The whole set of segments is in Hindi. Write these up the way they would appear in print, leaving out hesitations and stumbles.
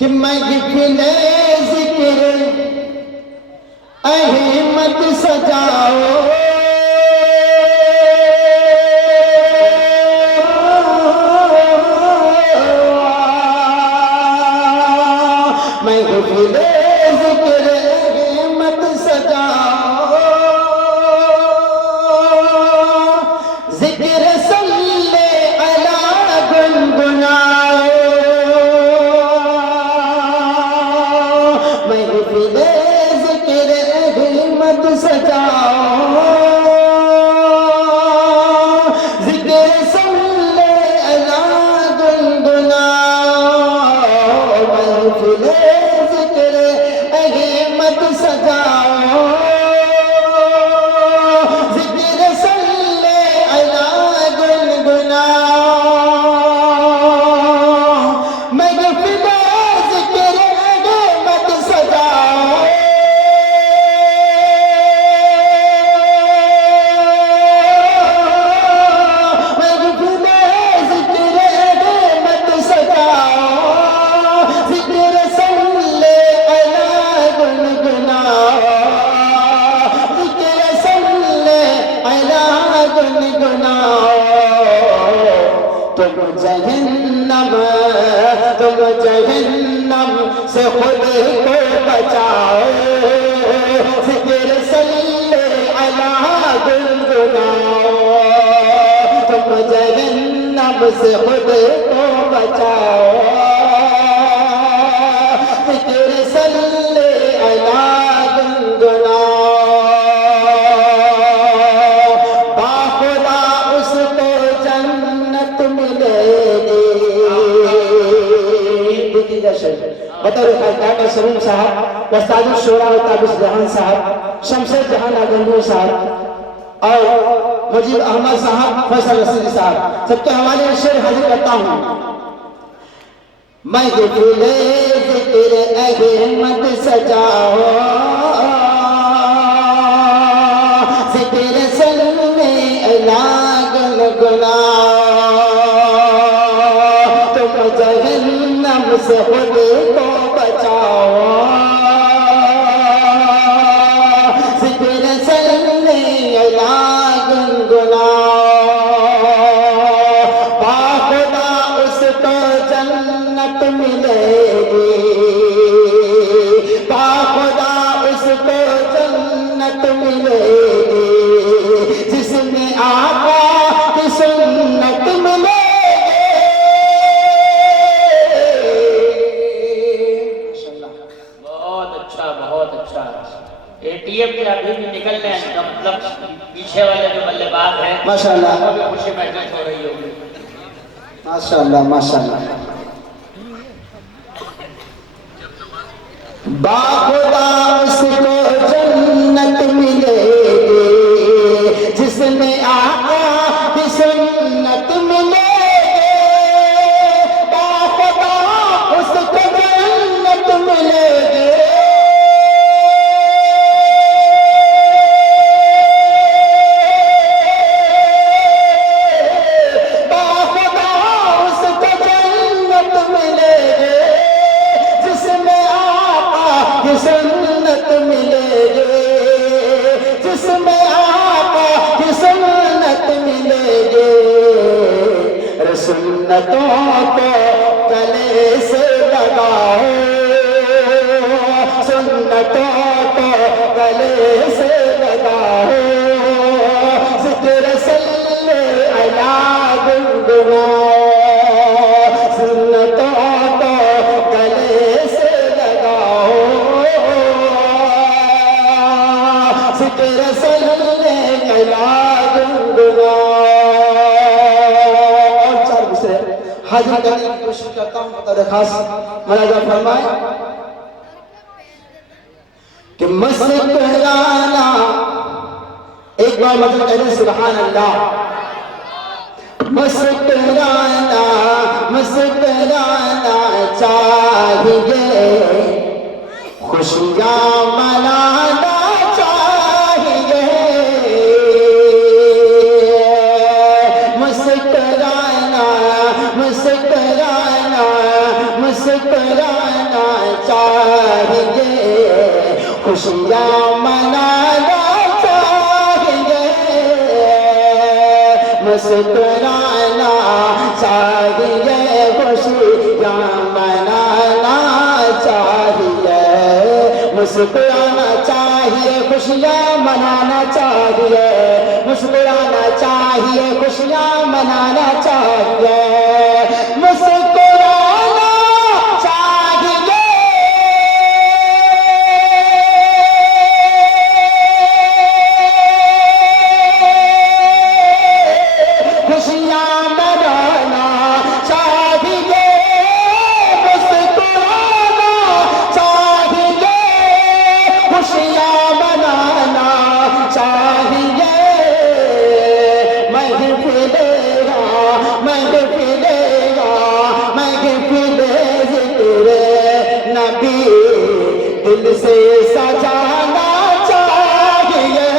कि महफिले ज़िक्र अहमद सजाओ, महफिले ज़िक्र अहमद सजाओ, ज़िक्र सल्ले अला गुनगुनाओ, महफिले ज़िक्र अहमद सजाओ, ज़िक्र सल्ले अला गुनगुनाओ, महफिले ज़िक्र अहमद सजाओ, ज़िक्र सल्ले अला गुनगुनाओ, महफिले ज़िक्र अहमद सजाओ, महफिले ज़िक्र अहमद सजाओ, ज़िक्र सल्ले अला गुनगुनाओ, ज़िक्र सल्ले अला गुनगुनाओ, तुम जहन्नम से खुद को बचाओ, ज़िक्र सल्ले अला गुनगुनाओ, तुम जहन्नम से खुद को बचाओ, ज़िक्र सल्ले अला गुनगुनाओ, बाखुदा उसको जन्नत मिलेगी। बतौर डॉक्टर सलीम साहब, उस्तादुल शोरा ताबिश जहान साहब, शमशेर जहान आगंदूर साहब और मुजीब अहमद साहब, फैसल रसीदी साहब, सबके हवाले से शेर हाजिर करता हूँ। महफिले ज़िक्र अहमद सजाओ, ज़िक्र सल्ले अला गुनगुनाओ, तुम जहन्नम से खुद को बचाओ, ज़िक्र सल्ले अला गुनगुनाओ, बाखुदा उसको जन्नत मिलेगी, बाखुदा उसको जन्नत मिलेगी, जिसमें आका की सुन्नत मिलेगी। बहुत अच्छा, बहुत अच्छा। एटीएम के अभी भी निकल रहे हैं, मतलब पीछे वाले जो बल्लेबाज हैं माशाल्लाह, वो भी खुशी महसूस हो रही होगी। माशाल्लाह, माशाल्लाह। बाखुदा उसको जन्नत मिलेगी, जिसमें आका की सुन्नत मिलेगी, बाखुदा उसको जन्नत मिलेगी, बाखुदा उसको जन्नत मिलेगी, जिसमें आका की सुन्नत मिलेगी, जिसमें आका की सुन्नत मिलेगी, अरे सुन्नतों को गले से लगाओ, सुन्नतों को गले से लगाओ, ज़िक्र सल्ले अला गुनगुनाओ, सुन्नतों को गले से लगाओ, ज़िक्र सल्ले अला गुनगुनाओ। और चार दूसरे हाजिर करने की कोशिश करता हूँ, बतौर खास मुलाज़ा फरमाए कि मस्कराना, एक बार मतलब कहें सुभान अल्लाह, मस्कराना, मस्कराना चाहिए, खुशियाँ मनाना चाहिए, मुस्कराना, मुस्कराना, मुस्कराना मनाना चाहिए, खुशियाँ मनाना चाहिए, मुस्कुराना चाहिए, खुशियाँ मनाना चाहिए, मुस्कुराना चाहिए, खुशियाँ मनाना चाहिए, मुस्कुराना चाहिए, खुशियाँ मनाना चाहिए, मुस्कुराना चाहिए, खुशियाँ मनाना चाहिए, मुस्कुराना चाहिए, खुशियाँ मनाना चाहिए, महफिलेगा महफिलेगा महफिले ज़िक्र नबी दिल से सजाना चाहिए,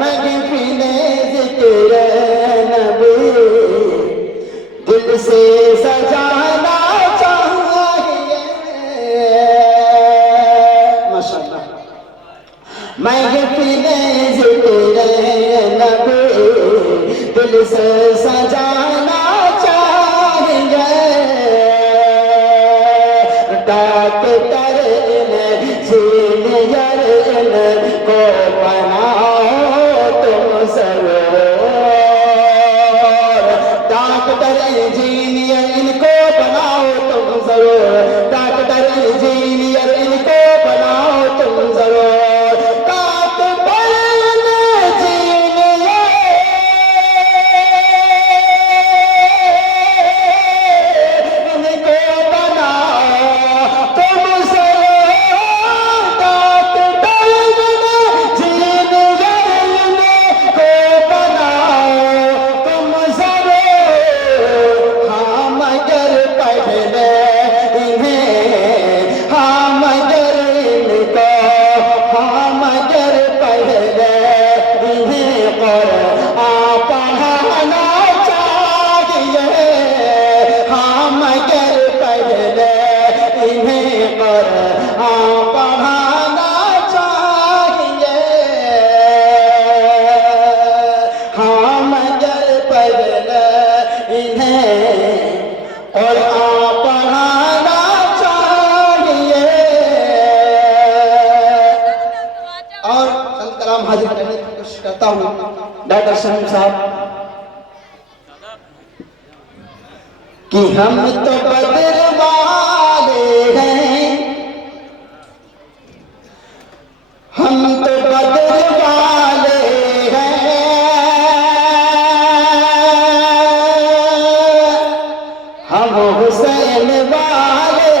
महफिले ज़िक्र नबी दिल से सजाना चाहिए। माशाअल्लाह। महफिले ज़िक्र नबी दिल से सजाना चाहिए, डॉक्टर इंजीनियर को बनाओ तुम जरूर, डॉक्टर इंजीनियर इनको बनाओ तुम जरूर, डॉक्टर इंजीनियर इनको बनाओ तुम जरूर, हाजिर करने की कोशिश करता हूँ डॉक्टर शहीन साहब कि हम तो बदर वाले हैं, हम तो बदर वाले हैं, हम हुसैन वाले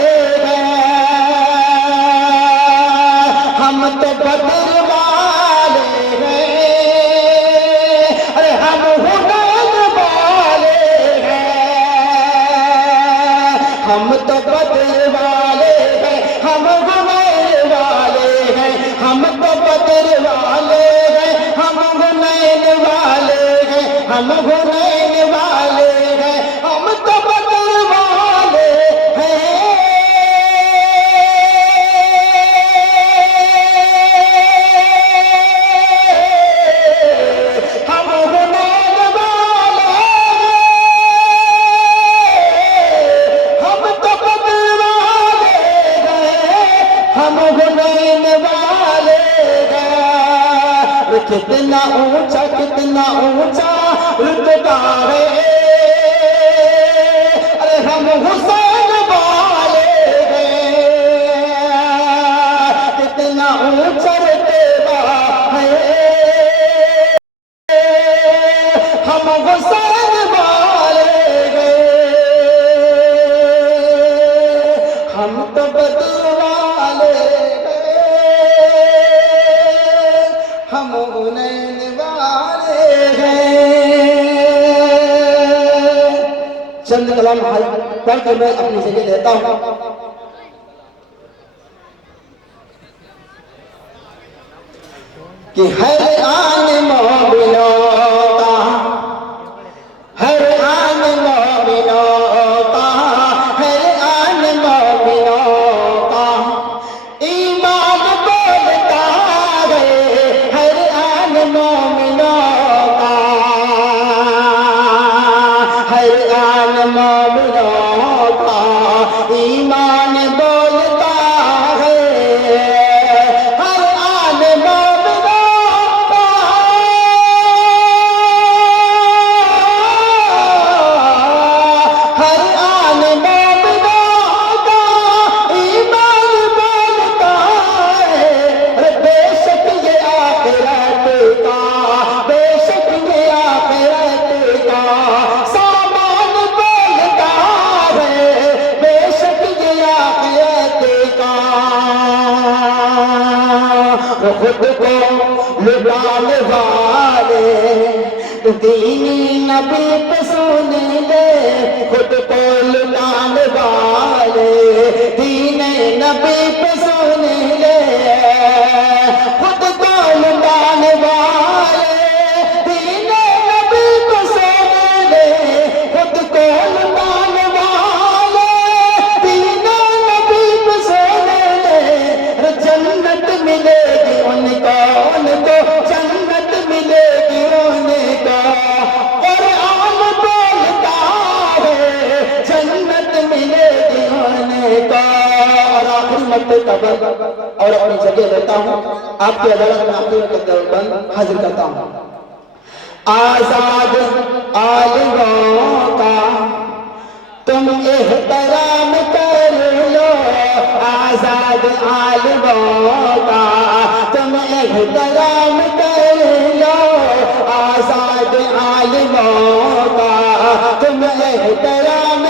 हैं, हम तो बदर हम तो बदर वाले हैं, हम गुनैर वाले हैं, हम तो बदर वाले हैं, हम गुनैर वाले हैं, हम गुनैर वाले हैं, हम तो बदर वाले हैं, हम गुनैर वाले हम गुनैन वाले हैं, कितना ऊंचा रुतबा है, अरे हम हुसैन वाले हैं, कितना ऊंचा रुतबा है, हम हुसैन वाले हैं, हम तो बदर वाले हम गुनैन वाले हैं। चंद कलाम पढ़ कर मैं अपनी जगह लेता हूँ। कि हर आन मोमिनों का, हर आन मोमिनों का, हर आन मोमिनों खुद को लुटाने वाले, दीनी नबी पे सुने ले, खुद को लुटाने वाले, दीने नबी पे सुने ले, खुद को लुटाने वाले, दीने नबी पे सुने ले, खुद को लुटाने वाले, दीने नबी पे सुने ले, जन्नत मिलेगी उनको, उनको जन्नत मिलेगी उनको, कुरान बोलता है जन्नत मिलेगी उनको। और आखिरी मर्तबा और अपनी जगह लेता हूँ, आपकी अदालत में आपके बंद हाजिर करता हूँ। आजाद आलिमों का तुम एहतराम कर लो, आजाद आलिमों का तुम एहतराम कर लो, आजाद आलिमों का तुम एहतराम